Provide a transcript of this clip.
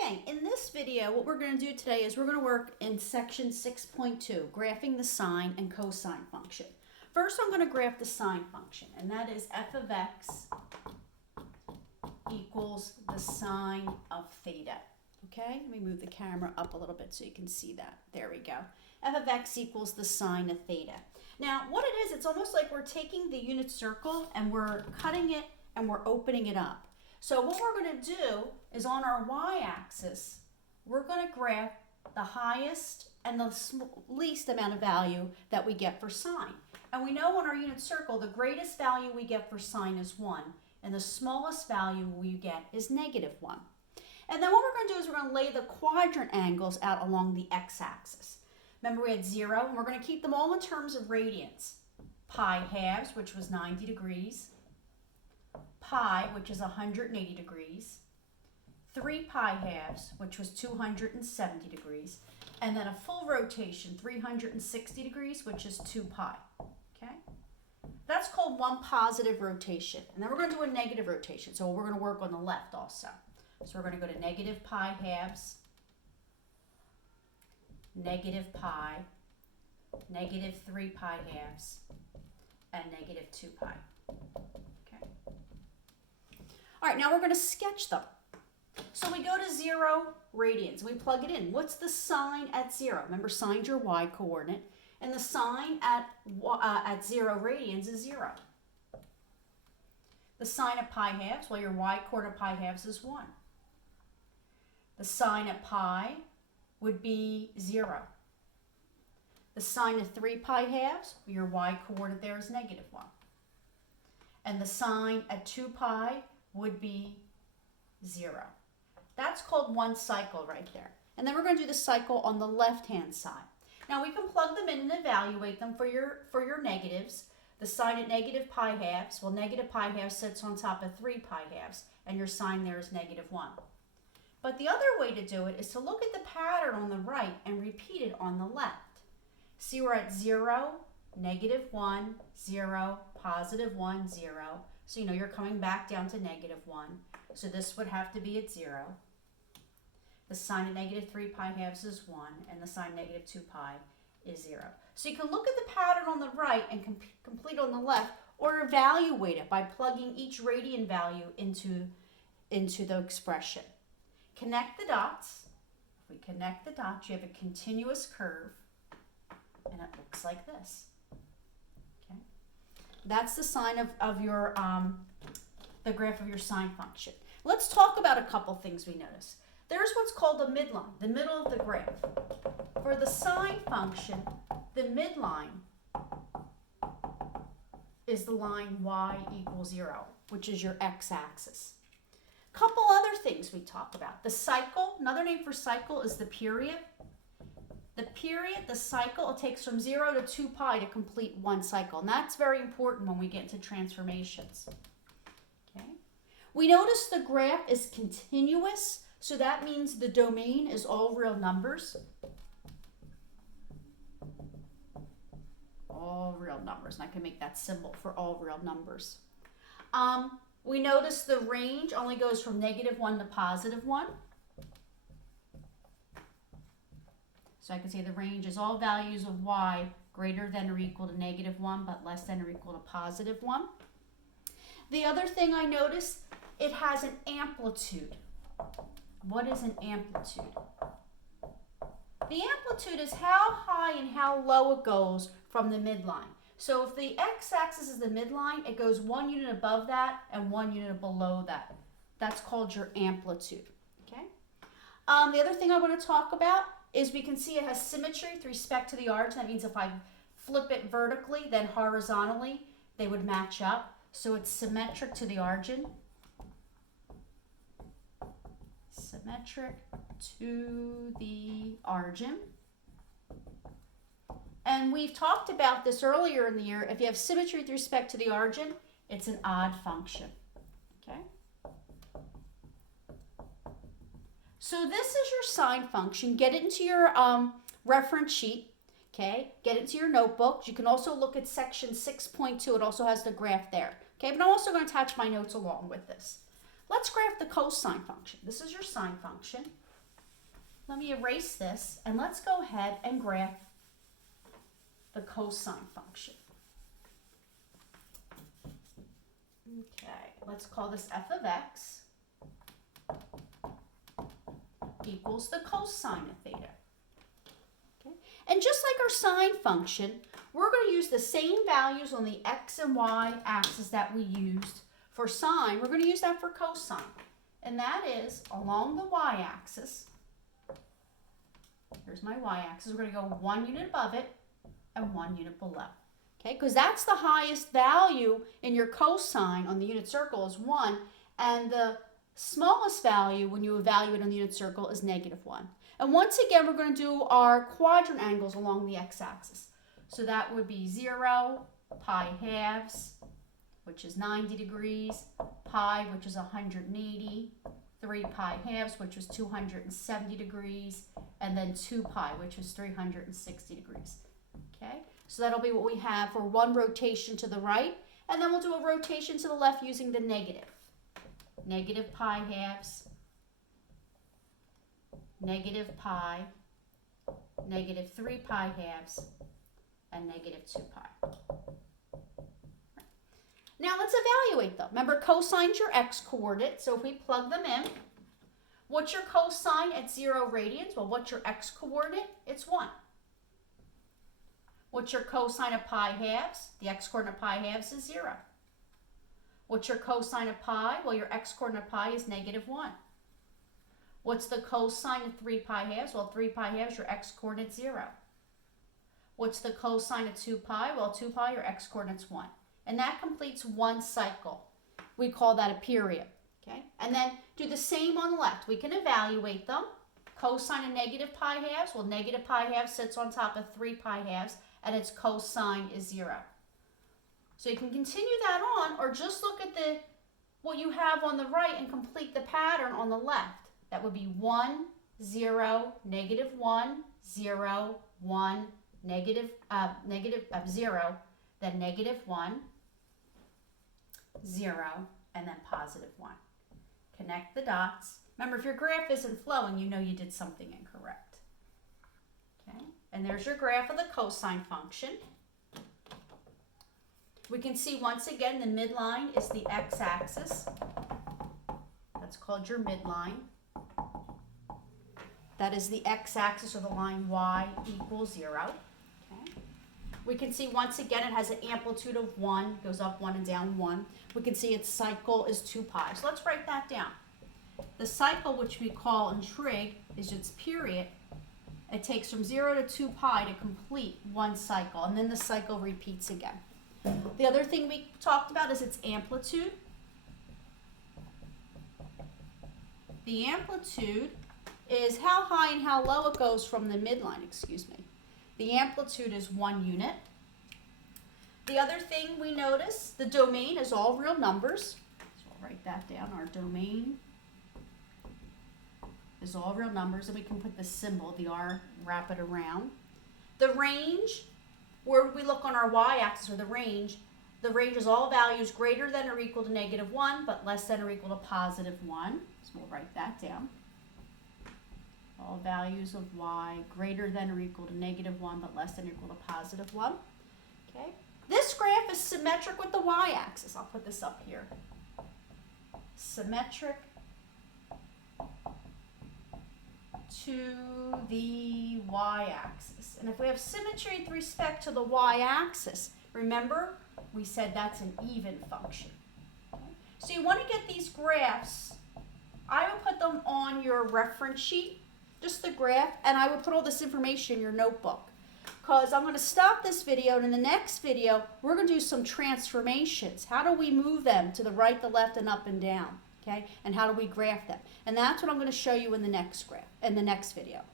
Okay, in this video, what we're going to do today is we're going to work in section 6.2, graphing the sine and cosine function. First, I'm going to graph the sine function, and that is f of x equals the sine of theta. Okay, let me move the camera up a little bit so you can see that. There we go. F of x equals the sine of theta. Now, what it is, it's almost like we're taking the unit circle and we're cutting it and we're opening it up. So what we're going to do is on our y-axis, we're going to graph the highest and the least amount of value that we get for sine. And we know on our unit circle, the greatest value we get for sine is 1, and the smallest value we get is negative 1. And then what we're going to do is we're going to lay the quadrant angles out along the x-axis. Remember we had 0, and we're going to keep them all in terms of radians. Pi halves, which was 90 degrees. Pi, which is 180 degrees. 3 pi halves, which was 270 degrees. And then a full rotation, 360 degrees, which is 2 pi. Okay? That's called one positive rotation. And then we're going to do a negative rotation. So we're going to work on the left also. So we're going to go to negative pi halves, negative pi, negative 3 pi halves, and negative 2 pi. Okay. All right, now we're going to sketch them. So we go to 0 radians. We plug it in. What's the sine at 0? Remember, sine's your y coordinate, and the sine at 0 radians is 0. The sine at pi halves, well, your y coordinate pi halves is 1. The sine at pi would be 0. The sine of 3 pi halves, your y coordinate there is negative 1. And the sine at 2 pi would be 0. That's called one cycle right there. And then we're going to do the cycle on the left-hand side. Now we can plug them in and evaluate them for your negatives. The sine at negative pi halves, well, negative pi halves sits on top of 3 pi halves, and your sine there is negative 1. But the other way to do it is to look at the pattern on the right and repeat it on the left. See, we're at 0, negative 1, 0, positive 1, 0. So you know you're coming back down to negative 1. So this would have to be at 0. The sine of negative 3 pi halves is 1, and the sine of negative 2 pi is 0. So you can look at the pattern on the right and complete on the left, or evaluate it by plugging each radian value into the expression. Connect the dots. If we connect the dots, you have a continuous curve, and it looks like this. Okay, that's the sign of your the graph of your sine function. Let's talk about a couple things we notice. There's what's called a midline, the middle of the graph. For the sine function, the midline is the line y equals 0, which is your x-axis. Couple other things we talk about. The cycle, another name for cycle is the period. The period, the cycle, it takes from 0 to 2 pi to complete one cycle. And that's very important when we get into transformations. Okay. We notice the graph is continuous, so that means the domain is all real numbers. All real numbers, and I can make that symbol for all real numbers. We notice the range only goes from negative 1 to positive 1. So I can say the range is all values of y greater than or equal to negative 1, but less than or equal to positive 1. The other thing I notice, it has an amplitude. What is an amplitude? The amplitude is how high and how low it goes from the midline. So if the x-axis is the midline, it goes 1 unit above that and 1 unit below that. That's called your amplitude. Okay. The other thing I want to talk about is we can see it has symmetry with respect to the origin. That means if I flip it vertically, then horizontally, they would match up. So it's symmetric to the origin. Symmetric to the origin. And we've talked about this earlier in the year. If you have symmetry with respect to the origin, it's an odd function. Okay? So this is your sine function. Get it into your reference sheet. Okay? Get it into your notebook. You can also look at section 6.2. It also has the graph there. Okay? But I'm also going to attach my notes along with this. Let's graph the cosine function. This is your sine function. let me erase this and let's go ahead and graph the cosine function. Okay, let's call this f of x equals the cosine of theta. Okay, and just like our sine function, we're going to use the same values on the x and y axis that we used for sine. We're going to use that for cosine. And that is along the y-axis. Here's my y-axis. We're going to go 1 unit above it and 1 unit below. Okay, because that's the highest value in your cosine on the unit circle is 1, and the smallest value when you evaluate on the unit circle is -1. And once again, we're going to do our quadrant angles along the x-axis. So that would be 0, pi halves, which is 90 degrees, pi, which is 180, 3 pi halves, which was 270 degrees, and then 2 pi, which is 360 degrees. Okay, so that'll be what we have for one rotation to the right, and then we'll do a rotation to the left using the negative. Negative pi halves, negative pi, negative 3 pi halves, and negative 2 pi. Now let's evaluate them. Remember, cosine's your x-coordinate, so if we plug them in, what's your cosine at 0 radians? Well, what's your x-coordinate? It's 1. What's your cosine of pi halves? The x-coordinate of pi halves is 0. What's your cosine of pi? Well, your x-coordinate of pi is -1. What's the cosine of 3 pi halves? Well, 3 pi halves, your x-coordinate 0. What's the cosine of 2 pi? Well, 2 pi, your x-coordinate's 1. And that completes one cycle. We call that a period. Okay? And then do the same on the left. We can evaluate them. Cosine of negative pi halves, well, negative pi halves sits on top of 3 pi halves, and its cosine is 0. So you can continue that on, or just look at what you have on the right and complete the pattern on the left. That would be 1, 0, -1, 0, 1, negative 0, then -1, 0, and then +1. Connect the dots. Remember, if your graph isn't flowing, you know you did something incorrect. Okay, and there's your graph of the cosine function. We can see once again the midline is the x-axis. That's called your midline. That is the x-axis, or the line y equals 0. Okay. We can see once again it has an amplitude of 1, goes up 1 and down 1. We can see its cycle is 2 pi. So let's write that down. The cycle, which we call in trig, is its period. It takes from 0 to 2 pi to complete one cycle, and then the cycle repeats again. The other thing we talked about is its amplitude. The amplitude is how high and how low it goes from the midline, The amplitude is 1 unit. The other thing we notice, the domain is all real numbers. So I'll write that down. Our domain is all real numbers, and we can put the symbol, the R, wrap it around. The range, where we look on our y-axis, or the range is all values greater than or equal to -1, but less than or equal to +1. So we'll write that down. All values of y greater than or equal to -1, but less than or equal to +1. Okay. This graph is symmetric with the y-axis. I'll put this up here. Symmetric to the y-axis. And if we have symmetry with respect to the y-axis, remember we said that's an even function. Okay. So you want to get these graphs. I would put them on your reference sheet, just the graph, and I would put all this information in your notebook. Because I'm going to stop this video, and in the next video, we're going to do some transformations. How do we move them to the right, the left, and up and down? Okay? And how do we graph them? And that's what I'm going to show you in the next video.